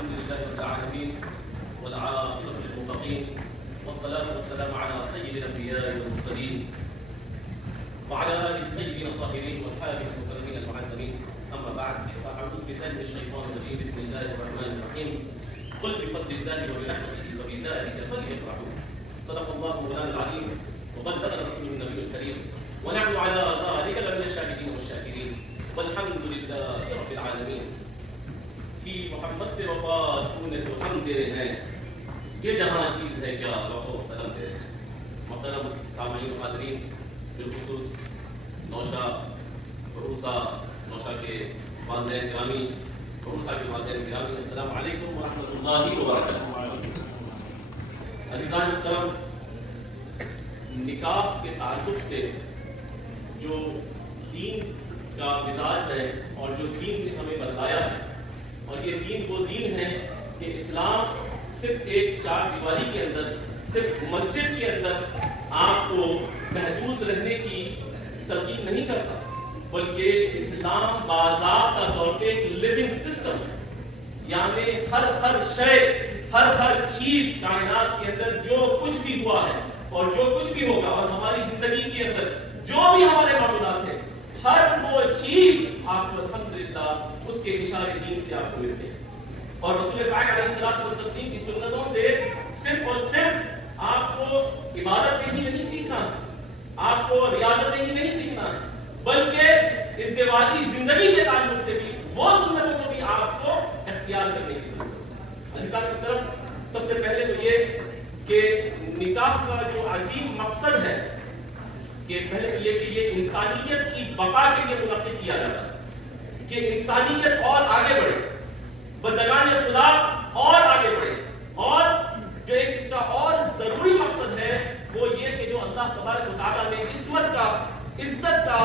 الحمد لله رب العالمين والعاقبة للمتقين والصلاة والسلام على سيد الأنبياء والمرسلين وعلى آله الطيبين الطاهرين وأصحابه المكرمين المعزمين. أما بعد فأعوذ بالله من الشيطان الرجيم. بسم الله الرحمن الرحيم. قل بفضل الله وبرحمته فبذلك فليفرحوا. صدق الله مولانا العظيم وبلغنا رسوله النبي الكريم ونحن على ذلك لمن الشاهدين والشاكرين والحمد لله رب العالمين. کہ محمد سے وفات نے تو ہم دے رہے ہیں، یہ جہاں چیز ہے کیا لوح و قلم دے رہے ہیں. محترم سامعین و حاضرین، بالخصوص نوشا عروسہ، نوشا کے والدین گرامی، عروسہ کے والدین گرامی، السلام علیکم ورحمۃ اللہ وبرکاتہ. عزیزان محترم، نکاح کے تعلق سے جو دین کا مزاج ہے اور جو دین نے ہمیں بتلایا ہے، اور یہ دین وہ دین ہے کہ اسلام صرف ایک چار دیواری کے اندر، صرف مسجد کے اندر آپ کو محدود رہنے کی تلقین نہیں کرتا، بلکہ اسلام باضابطہ طور پہ ایک لیونگ سسٹم ہے. یعنی ہر شے، ہر چیز کائنات کے اندر جو کچھ بھی ہوا ہے اور جو کچھ بھی ہوگا، اور ہماری زندگی کے اندر جو بھی ہمارے معاملات ہیں، ہر وہ چیز آپ کو الحمدللہ اس کے اشارے دین سے آپ کو ملتے ہیں. اور رسول پاک علیہ الصلوۃ والتسلیم کی سنتوں سے صرف اور صرف آپ کو عبادتیں ہی نہیں سیکھنا ہے، آپ کو ریاضتیں ہی نہیں سیکھنا ہے، بلکہ ازدواجی زندگی کے تعلق سے بھی وہ سنتوں کو بھی آپ کو اختیار کرنے کی ضرورت ہے. عزیزان محترم، سب سے پہلے تو یہ کہ نکاح کا جو عظیم مقصد ہے کہ پہلے تو یہ کہ یہ انسانیت کی بقا کے لیے منعقد کیا جاتا ہے کہ انسانیت اور آگے بڑھے، بندگان خدا اور آگے بڑھے. اور جو ایک اس کا اور ضروری مقصد ہے وہ یہ کہ جو اللہ تبارک و تعالیٰ نے عصمت کا، عزت کا،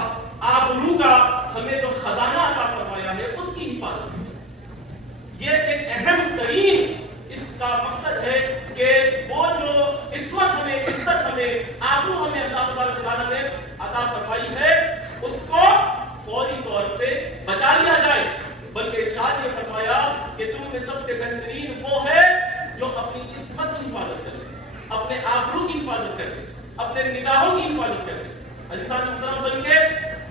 آبرو کا ہمیں جو خزانہ عطا فرمایا ہے اس کی حفاظت. یہ ایک اہم ترین اس کا مقصد ہے کہ وہ جو عصمت ہمیں، عزت ہمیں، آبرو ہمیں اللہ تبارک و تعالیٰ نے عطا فرمائی ہے اس کو فوری طور پہ بچا لیا جائے. بلکہ ارشاد یہ فرمایا کہ تم میں سب سے بہترین وہ ہے جو اپنی عصمت کی حفاظت کرے، اپنے آبرو کی حفاظت کرے، اپنے نگاہوں کی حفاظت کرے. عزیزان محترم، بلکہ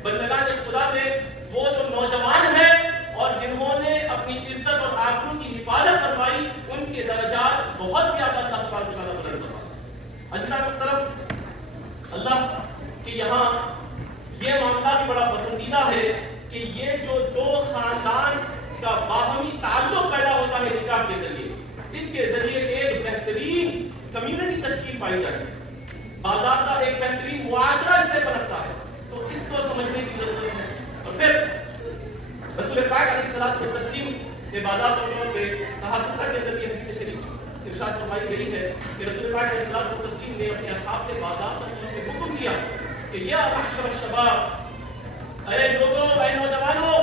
بندگان خدا میں وہ جو نوجوان ہیں اور جنہوں نے اپنی عزت اور آبرو کی حفاظت فرمائی، ان کے درجات بہت زیادہ اللہ تبارک و تعالیٰ بلند فرمایا. عزیزان محترم، اللہ کے یہاں یہ معاملہ بھی بڑا پسندیدہ ہے کہ یہ جو دو خاندان کا باہمی تعلق پیدا ہوتا ہے نکاح کے ذریعے، اس کے ذریعے ایک بہترین کمیونٹی تشکیل پائی جاتی ہے، باضابطہ ایک بہترین معاشرہ اس سے پنپتا ہے. تو اس کو سمجھنے کی ضرورت ہے. اور پھر رسول پاک علیہ الصلوۃ والتسلیم کے باضابطہ طور پہ صحیح ستہ کے اندر یہ حدیث شریف ارشاد فرمائی گئی ہے کہ رسول پاک علیہ الصلوۃ والتسلیم نے اپنے اصحاب سے باضابطہ طور پہ حکم دیا کہ یا معشر الشباب، اے لوگوں، اے نوجوانوں،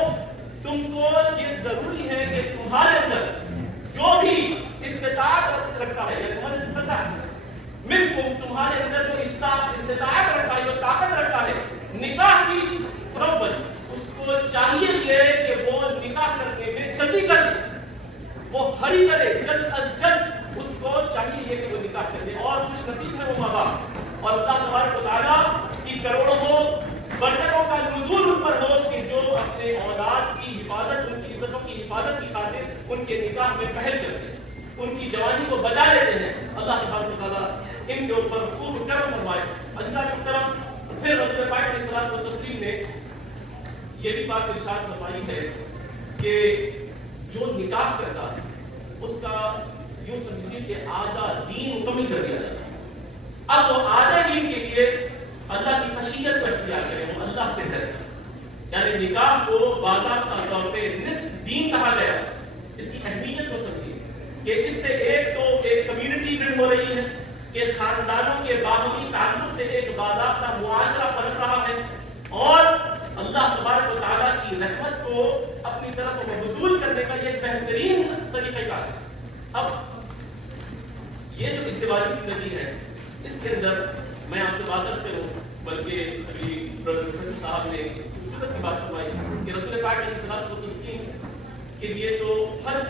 تم کو یہ ضروری ہے کہ تمہارے اندر جو بھی استطاعت رکھتا ہے، یعنی تمہاری استطاعت منکم، تمہارے اندر جو استطاعت رکھتا ہے، جو طاقت رکھتا ہے نکاح کی فروت، اس کو چاہیے یہ کہ وہ نکاح کرنے میں جلدی کرے، وہ ہری کرے، جلد از جلد اس کو چاہیے یہ کہ وہ نکاح کرے. اور خوش نصیب ہے وہ ماں باپ، اور اللہ تبارک و تعالیٰ کی کروڑوں برکتوں کا نزول ان پر ہو کہ جو اپنے اولاد کی حفاظت، ان کی عزتوں کی حفاظت کی خاطر ان کے نکاح میں پہل کرتے ہیں، ان کی جوانی کو بچا لیتے ہیں. اللہ تبارک و تعالیٰ ان کے اوپر خوب کرم فرمائے. عزیزان محترم، پھر رسول پاک علیہ الصلوۃ والتسلیم نے یہ بھی بات ارشاد فرمائی ہے کہ جو نکاح کرتا ہے اس کا یوں سمجھیے کہ آدھا دین مکمل کر دیا جاتا ہے. اب وہ آدھے دین کے لیے اللہ کی خشیت کو اختیار کرے، وہ اللہ سے ڈرے. یعنی نکاح کو باضابطہ طور پہ نصف دین کہا گیا. اس کی اہمیت کو سمجھیے کہ اس سے ایک تو ایک کمیونٹی بلڈ ہو رہی ہے کہ خاندانوں کے باہمی تعلق سے ایک باضابطہ معاشرہ پنپ رہا ہے، اور اللہ تبارک و تعالیٰ کی رحمت کو اپنی طرف مبذول کرنے کا یہ بہترین طریقہ کار ہے. اب یہ جو ازدواجی زندگی ہے اس کے اندر میں آپ سے بات کرتے ہوں، بلکہ ابھی پروفیسر صاحب نے خوبصورت سی بات فرمائی کہ رسول پاک علیہ الصلوۃ والتسلیم کے لیے تو ہر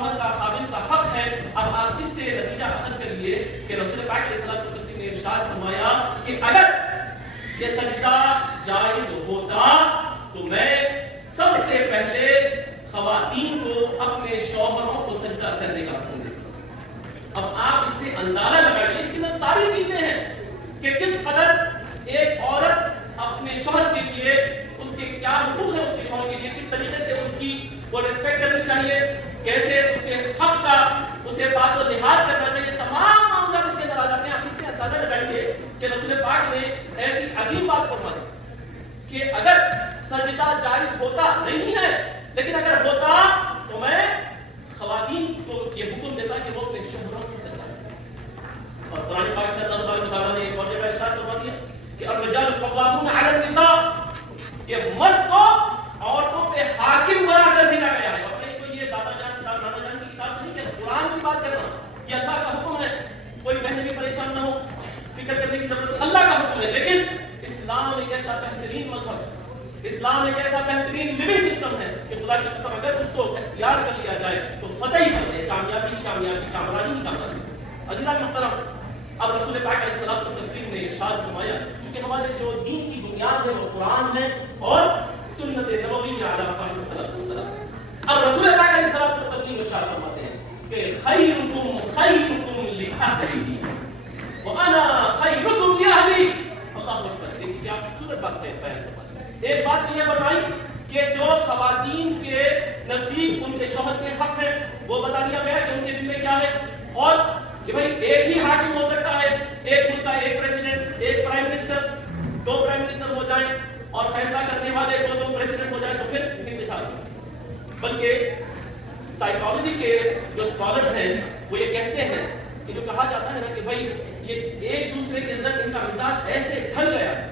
شوہر کا خاوند کا حق ہے. اب آپ اس سے نتیجہ اخذ کر لیے کہ رسول پاک علیہ الصلوۃ والتسلیم نے ارشاد فرمایا کہ اگر یہ سجدہ جائز ہوتا تو میں سب سے پہلے خواتین کو اپنے شوہروں کو سجدہ کرنے کا حکم دیتا. اب آپ اس سے اندازہ لگائیے، اس کے اندر ساری چیزیں ہیں کہ کس قدر ایک عورت اپنے شوہر کے لیے اس کے کیا حقوق ہے، اس کے شوہر کے لیے کس طریقے سے اس کی وہ ریسپیکٹ کرنی چاہیے، کیسے اس کے حق کا اسے پاس و لحاظ کرنا چاہیے. تمام معاملات اس کے اندر آ جاتے ہیں. آپ اس سے اندازہ لگائیے کہ رسول پاک نے ایسی عظیم بات فرمائی کہ اگر سجدہ جائز ہوتا نہیں ہے لیکن اگر ہوتا تو میں خواتین کو یہ حکم دیتا کہ وہ اپنے شوہروں کو سجدہ کریں. اور قرآن پاک میں اللہ تبارک و تعالیٰ نے ایک اور جگہ ارشاد فرما دیا کہ الرجال قوامون علی النساء، کہ مرد کو عورتوں پہ حاکم بنا کر بھیجا گیا ہے. اور میں کوئی یہ دادا جان نانا جان کی کتاب سے نہیں کہہ رہا، قرآن کی بات کر رہا ہوں. یہ اللہ کا حکم ہے، کوئی بہنیں بھی پریشان نہ ہو، فکر کرنے کی ضرورت نہیں، اللہ کا حکم ہے. لیکن اسلام ایک ایسا بہترین مذہب ہے، اسلام ایک ایسا بہترین لیونگ سسٹم ہے کہ خدا کی قسم اگر اس کو اختیار کر لیا جائے تو فتح ہی فتح، کامیابی کامیابی، کامرانی ہی کامرانی. عزیزان محترم، اب رسول پاک علیہ الصلوۃ والتسلیم نے ارشاد فرمایا، کیونکہ ہمارے جو دین کی بنیاد ہے وہ قرآن ہے اور سنت نبوی علیہ الصلوۃ والسلام. اب رسول پاک علیہ الصلوۃ والتسلیم ارشاد فرماتے ہیں کہ خیرکم خیرکم لأہلہ وانا خیرکم لأہلی. اللہ اکبر. دیکھیے کیا خوبصورت بات ہے. ایک بات یہ فرمائی کہ جو خواتین کے نزدیک ان کے شوہر کے حق ہے وہ بتا دیا گیا کہ ان کے ذمہ کیا ہے، اور کہ بھائی ایک ہی حاکم ہو سکتا ہے، ایک ملک کا ایک پریزیڈنٹ، ایک پرائم منسٹر، دو پرائم منسٹر ہو جائیں اور فیصلہ کرنے والے دو پریزیڈنٹ ہو جائیں تو پھر انتشار ہو. بلکہ سائیکالوجی کے جو اسکالرز ہیں وہ یہ کہتے ہیں کہ جو کہا جاتا ہے نا کہ بھائی یہ ایک دوسرے کے اندر ان کا مزاج ایسے ڈھل گیا ہے.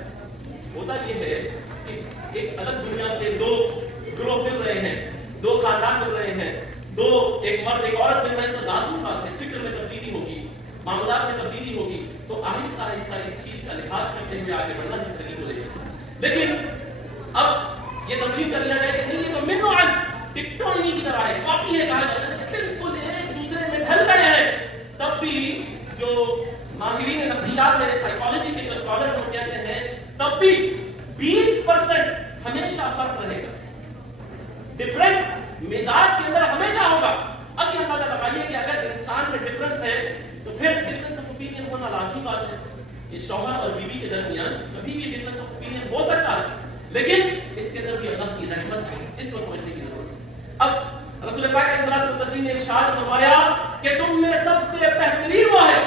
ہوتا یہ ہے کہ ایک الگ دنیا سے دو گروہ مل رہے ہیں، دو خاندان مل رہے ہیں، دو ایک مرد ایک عورت مل رہے ہیں، تو لازمی بات ہے فکر میں تبدیلی ہوگی، معاملات میں تبدیلی ہوگی. تو آہستہ آہستہ اس چیز کا لحاظ کرتے ہوئے آگے بڑھنا زندگی کو لے جائے. لیکن اب یہ تسلیم کر لیا جائے کہ نہیں، یہ تو من عن ٹکٹو انہی کی طرح ہے، کاپی ہے، کہا جاتا ہے کہ بالکل ایک دوسرے میں ڈھل گئے ہیں. تب بھی جو ماہرین نفسیات میں سائیکالوجی کے جو اسکالرز وہ کہتے ہیں تب بھی 20% ہمیشہ فرق رہے گا، ڈفرنس مزاج کے اندر ہمیشہ ہوگا. اب یہ اندازہ لگائیے کہ اگر انسان میں ڈفرنس ہے تو پھر ڈفرنس آف اوپینین ہونا لازمی بات ہے کہ شوہر اور بیوی کے درمیان کبھی بھی ڈفرنس آف اوپینین ہو سکتا ہے، لیکن اس کے اندر بھی اللہ کی رحمت ہے، اس کو سمجھنے کی ضرورت ہے. اب رسول پاک علیہ الصلوۃ والتسلیم نے ارشاد فرمایا کہ تم میں سب سے بہترین وہ ہے،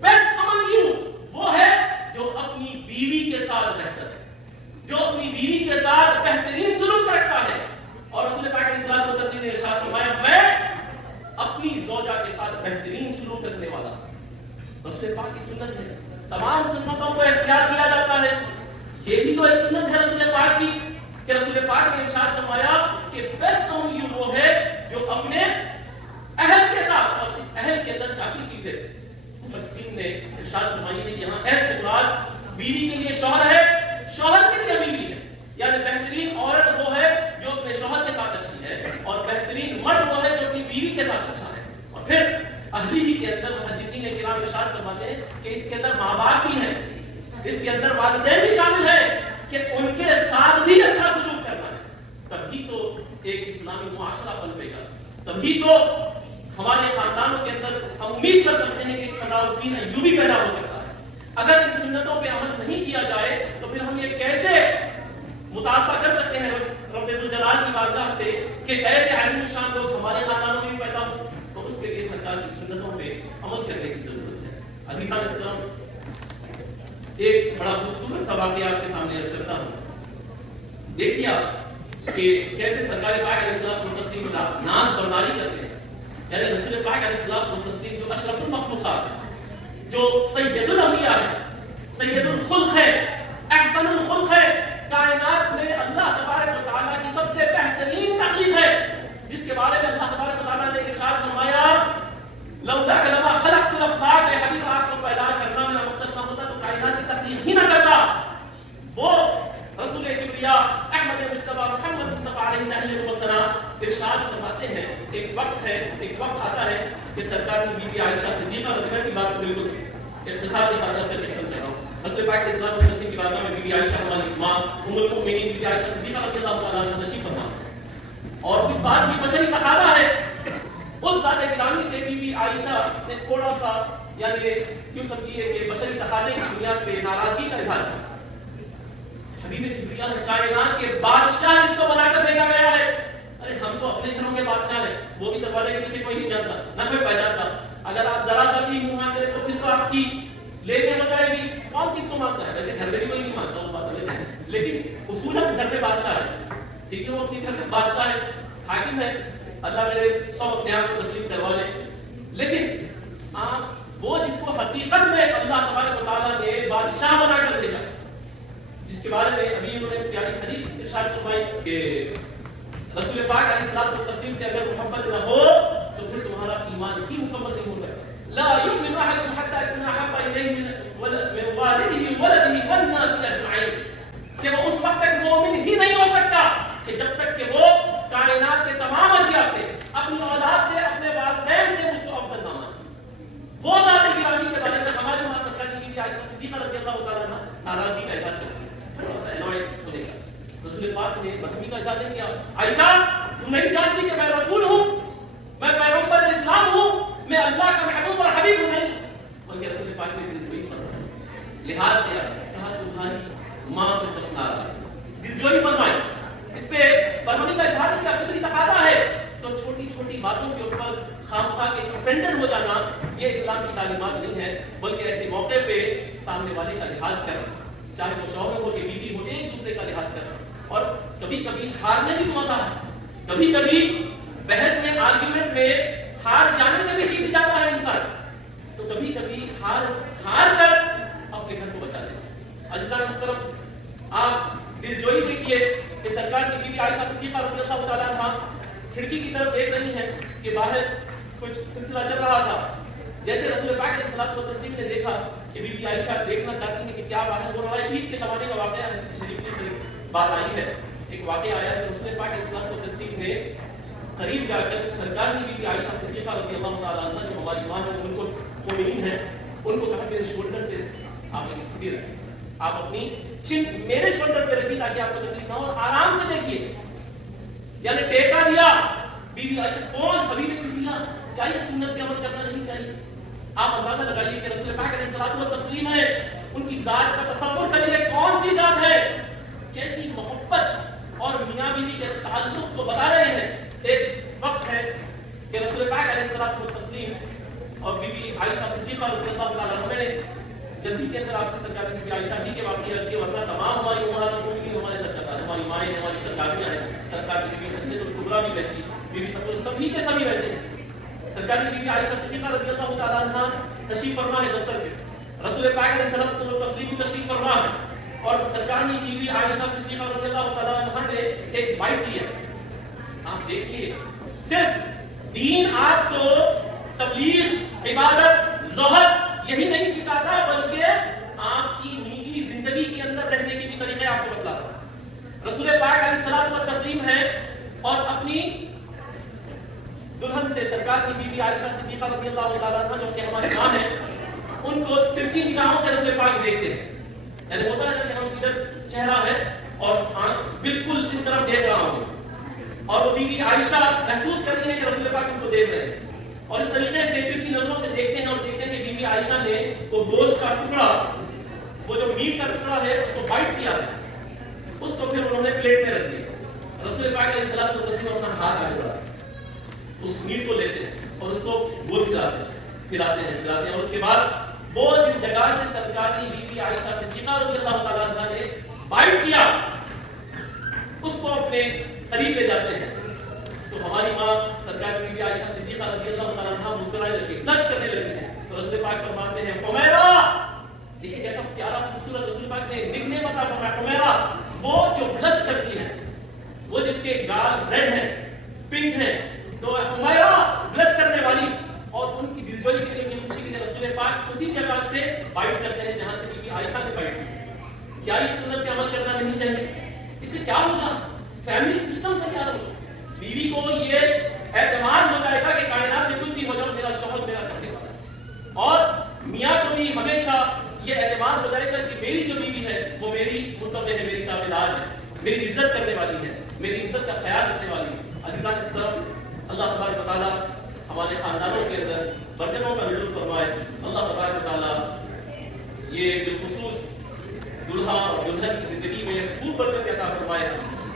بیسٹ امنگ یو وہ ہے جو اپنی بیوی کے ساتھ بہتر ہے، جو اپنی بیوی کے ساتھ بہترین سلوک رکھتا ہے. اور رسول پاک علیہ الصلوۃ والتسلیم نے ارشاد فرمایا میں اپنی زوجہ کے ساتھ بہترین سلوک رکھنے والا. رسول پاک کی سنت ہے، تمام سنتوں کو اختیار کیا جاتا ہے. یہ بھی تو ایک سنت ہے رسول پاک کی کہ رسول پاک نے ارشاد فرمایا کہ بیسٹ آن یو وہ ہے جو اپنے اہل کے ساتھ، اور اس اہل کے اندر کافی چیزیں مفسرین نے ارشاد فرمائی ہے. یہاں اہل سے مراد بیوی کے لیے شوہر ہے، شوہر کے لیے بیوی ہے. یعنی بہترین عورت وہ ہے جو اپنے شوہر کے ساتھ اچھی ہے، اور بہترین مرد وہ ہے جو اپنی بیوی کے ساتھ اچھا ہے. اور پھر اہلی کے اندر محدثین کرام ارشاد فرماتے ہیں کہ اس کے اندر ماں باپ بھی ہیں، اس کے اندر والدین بھی شامل ہیں کہ ان کے ساتھ بھی اچھا سلوک کرنا ہے. تبھی تو ایک اسلامی معاشرہ پنپے گا، تبھی تو ہمارے خاندانوں کے اندر ہم امید کر سکتے ہیں کہ ایک صلاح الدین ایوبی پیدا ہو سکتا ہے. اگر ان سنتوں پہ عمل نہیں کیا جائے تو پھر ہم یہ کیسے مطالبہ کر سکتے ہیں رب ذوالجلال کی بارگاہ سے کہ ایسے عظیم الشان لوگ ہمارے خاندانوں میں بھی پیدا ہوں. تو اس کے لیے سرکار کی سنتوں پہ عمل کرنے کی ضرورت ہے. عزیزان محترم، ایک بڑا خوبصورت سا واقعہ آپ کے سامنے عرض کرتا ہوں. دیکھیے آپ کہ کیسے سرکار پاک علیہ الصلوۃ والتسلیم ناز برداری کرتے ہیں. یعنی رسول پاک علیہ الصلوۃ والتسلیم جو اشرف المخلوقات ہے، جو سید الانبیاء ہے، سید الخلق ہے، احسن الخلق ہے، کائنات میں اللہ تبارک و تعالیٰ کی سب سے بہترین تخلیق ہے، جس کے بارے میں اللہ تبارک و تعالیٰ نے ارشاد فرمایا لولاک لما خلقت الافلاک، اے حبیب آپ کو پیدا کرنا میرا مقصد نہ ہوتا تو کائنات کی تخلیق ہی نہ کرتا. وہ رسول کبریا احمد مجتبی محمد مصطفیٰ علیہ السلام ارشاد فرماتے ہیں ایک وقت ہے کہ سرکار کی بیوی عائشہ صدیقہ رضی اللہ عنہا کی بات کو بالکل اختصار کے ساتھ ختم کر رہا ہوں۔ رسول پاک علیہ الصلوۃ والتسلیم کی بارگاہ میں بیوی عائشہ ہماری ماں ام المؤمنین بیوی عائشہ صدیقہ رضی اللہ تعالیٰ عنہا تشریف فرما اور کچھ بات بھی بشری تقاضا ہے، اس ذات گرامی سے بیوی عائشہ نے تھوڑا سا یعنی کیوں سمجھیے کہ بشری تقاضے کی بنیاد پہ ناراضگی کا اظہار کیا۔ حبیب کبریا کائنات کے بادشاہ جس کو بنا کر بھیجا گیا ہے، ارے ہم تو اپنے گھروں کے بادشاہ ہیں، وہ بھی دروازے کے پیچھے کوئی نہیں جانتا، نہ کوئی پہچانتا، اگر آپ ذرا سا بھی منہ کریں تو پھر تو آپ کی لینے ہو جائے گی، کون کس کو مانتا ہے؟ ویسے گھر میں بھی کوئی نہیں مانتا، وہ بات الگ ہے، لیکن اصولاً گھر میں بادشاہ ہے، ٹھیک ہے، وہ اپنے گھر کا بادشاہ ہے، حاکم ہے، اللہ میرے سب اپنے آپ کو تسلیم کروا لیں، لیکن وہ جس کو حقیقت میں اللہ تبارک و تعالیٰ نے بادشاہ بنا کر بھیجا، جس کے بارے میں ابھی انہوں نے پیاری حدیث ارشاد فرمائی کہ رسول پاک علیہ الصلوۃ والتسلیم سے اگر محبت نہ ہو تو پھر تمہارا ایمان ہی مکمل نہیں ہو سکتا۔ لا یؤمن احدکم حتی یکون احب الیہ من والدہ ولدہ والناس اجمعین، کہ وہ اس وقت تک مومن ہی نہیں ہو سکتا کہ جب تک کہ وہ کائنات کے تمام اشیاء سے، اپنی اولاد سے، اپنے والدین سے مجھ کو افضل نہ مانے۔ وہ ذات گرامی کے بارے میں ہماری ماں سرکار کی بیوی عائشہ صدیقہ رضی اللہ تعالیٰ عنہا ناراضگی کا اظہار کرتی ہے، تھوڑا سا انوائٹ ہونے کا۔ رسول پاک نے بدگی کا اظہار نہیں کیا، عائشہ تم نہیں جانتی کہ میں رسول ہوں، میں پیغمبر اسلام ہوں، میں اللہ کا محبوب اور حبیب ہوں؟ نہیں، بلکہ رسول پاک نے دل جوئی فرمائی، لحاظ کیا، کہا تمہاری ماں سے کچھ ناراض ہے، دل جوئی فرمائی، اس پہ برہمی کا اظہار نہیں کیا، فطری تقاضا ہے۔ تو چھوٹی چھوٹی باتوں کے اوپر خامخواہ کے افینڈڈ ہو جانا یہ اسلام کی تعلیمات نہیں ہے، بلکہ ایسے موقع پہ سامنے والے کا لحاظ کرنا، چاہے وہ شوہر ہو کہ بیوی ہو، ایک دوسرے کا لحاظ کرنا، اور کبھی کبھی ہارنے بھی مزہ ہے، کبھی کبھی بحث میں آرگیومنٹ میں ہار جانے سے بھی جیت جاتا ہے انسان، تو کبھی کبھی ہار کر اپنے گھر کو بچا لینا۔ عزیزان محترم، آپ دل جوئی دیکھیے کہ سرکار کی بیوی عائشہ صدیقہ رضی اللہ تعالیٰ عنہا کھڑکی کی طرف دیکھ رہی ہیں کہ باہر کچھ سلسلہ چل رہا تھا، جیسے رسول پاک علیہ الصلوۃ والتسلیم نے دیکھا کہ بی بی عائشہ دیکھنا چاہتی ہیں کہ کیا باہر ہو رہا ہے۔ عید کے زمانے کا واقعہ حدیث شریف میں بات آئی ہے، ایک واقعہ آیا کہ رسول پاک علیہ الصلوۃ والتسلیم نے قریب جا کر سرکار کی بی بی عائشہ صدیقہ رضی اللہ تعالیٰ عنہا جو ہماری ماں ہیں، ان کو مومنین ہیں، ان کو کہا میرے شولڈر پہ آپ اپنی ٹھڈی رکھیے، آپ اپنی چن میرے شولڈر پہ رکھیے تاکہ آپ کو تکلیف نہ ہو، اور آرام سے دیکھیے، یعنی ٹیکا دیا۔ بی بی عائشہ کون؟ حبیب کبریا، کیا یہ سنت پہ عمل کرنا نہیں چاہیے؟ آپ اندازہ لگائیے کہ رسول پاک علیہ الصلوۃ والتسلیم ہے، ان کی ذات کا تصور کریے، کون سی ذات ہے، کیسی محبت اور میاں بیوی کے تعلق کو بتا رہے ہیں۔ ایک وقت ہے کہ رسول پاک علیہ الصلوۃ والتسلیم اور بی بی عائشہ صدیقہ رضی اللہ تعالیٰ عنہا نے جلدی کے اندر آپ سے سرکار کی بی بی عائشہ ہی کے واقعہ اس کے ورنہ تمام ہماری امہات المؤمنین ہمارے سرکار، ہماری مائیں ہیں، ہماری سرکاریاں ہیں، سرکار کی بیوی سنجد الکبریٰ بھی ویسی، بیوی صفوہ سبھی کے سبھی ویسے ہیں۔ سرکار کی بیوی عائشہ صدیقہ رضی اللہ تعالیٰ عنہا تشریف فرما ہے دفتر پہ، رسول پاک علیہ الصلوۃ والتسلیم تشریف فرما ہے، اور سرکار نے بیوی عائشہ صدیقہ رضی اللہ تعالیٰ عنہا نے ایک بائٹ لیا۔ آپ دیکھیے، صرف دین آپ کو تبلیغ، عبادت، زہد یہی نہیں سکھاتا، بلکہ آپ کی نجی زندگی کے اندر رہنے کے بھی طریقے آپ کو بتلاتا۔ رسول پاک علیہ الصلوۃ والتسلیم ہے اور اپنی دلہن سے سرکار کی بیوی عائشہ صدیقہ رضی اللہ تعالیٰ عنہا جو کہ ہماری ماں ہیں، ان کو ترچھی نگاہوں سے رسول پاک دیکھتے ہیں، یعنی ہوتا ہے کہ ہم ادھر چہرہ ہے اور آنکھ بالکل اس طرف دیکھ رہا ہوں، اور وہ بیوی عائشہ محسوس کرتی ہے کہ رسول پاک ان کو دیکھ رہے ہیں، اور اس طریقے سے ترچھی نظروں سے دیکھتے ہیں اور دیکھتے ہیں کہ بیوی عائشہ نے وہ گوشت کا ٹکڑا، وہ جو میٹ کا ٹکڑا ہے، اس کو بائٹ کیا ہے، اس کو پھر انہوں نے پلیٹ میں رکھ دیا۔ رسول پاک علیہ الصلوۃ والتسلیم اپنا ہاتھ آگے بڑھاتے ہیں، اس میٹ کو لیتے ہیں اور اس کو گول پھراتے ہیں، اور اس کے بعد وہ جس جگہ سے سرکار کی بیوی عائشہ صدیقہ رضی اللہ تعالیٰ عنہا نے بائٹ کیا، اس کو اپنے قریب لے جاتے ہیں، تو ہماری ماں سرکار کی بیوی عائشہ صدیقہ رضی اللہ تعالیٰ عنہا مسکرانے لگتی، بلش کرنے لگتی ہیں، تو رسول پاک فرماتے ہیں حمیرہ، دیکھیں کیسا پیارا خوبصورت رسول پاک نے نک نیم عطا فرمایا، حمیرہ، وہ جو بلش کرتی ہے، وہ جس کے گال ریڈ ہیں، پنک ہیں، تو حمیرہ بلش کرنے والی، اور ان کی دلجوئی کے لیے خوشی کے لیے رسول پاک اسی جگہ سے بائٹ کرتے ہیں جہاں سے بیوی عائشہ نے بائٹ کی۔ کیا اس سنت پہ عمل کرنا نہیں چاہیے؟ اس سے کیا ہوگا؟ فیملی سسٹم تیار ہوگا، بیوی کو یہ اعتماد ہو جائے گا کہ کائنات میں کچھ بھی ہو جائے میرا شوہر میرا چاہنے والا ہے، اور میاں کو بھی ہمیشہ یہ اعتماد ہو جائے گا کہ میری جو بیوی ہے وہ میری متبع ہے، میری تابعدار ہے، میری عزت کرنے والی ہے، میری عزت کا خیال رکھنے والی ہے۔ عزیزان محترم، اللہ تبارک و تعالیٰ ہمارے خاندانوں کے اندر برکتوں کا نزول فرمائے۔ اللہ تبارک و تعالیٰ یہ بالخصوص دلہا اور دلہن کی زندگی میں خوب برکت عطا فرمائے،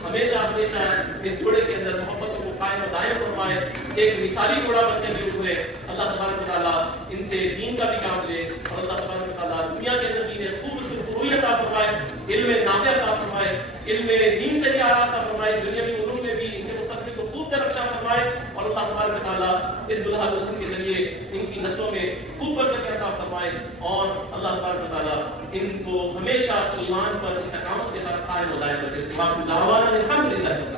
ہمیشہ ہمیشہ اس جوڑے کے اندر محبتوں کو قائم و دائم فرمائے، ایک مثالی جوڑا بن کر بھی اٹھے۔ اللہ تبارک و تعالیٰ ان سے دین کا بھی کام لے، اور اللہ تبارک و تعالیٰ دنیا کے اندر بھی خوب فروغ عطا فرمائے، علم نافع عطا فرمائے، علم دین سے بھی آراستہ فرمائے، دنیاوی علوم میں بھی ان کے مستقبل کو خوب درخشاں فرمائے، اور اللہ تبارک و تعالیٰ اس دلہا دلہن کے ذریعے ان کی نسلوں میں خوب برکت عطا فرمائے، اور اللہ تبارک و تعالیٰ ان کو ہمیشہ ایمان پر استقامت کے ساتھ قائم و دائم رکھے۔ دعوانا الحمدللہ۔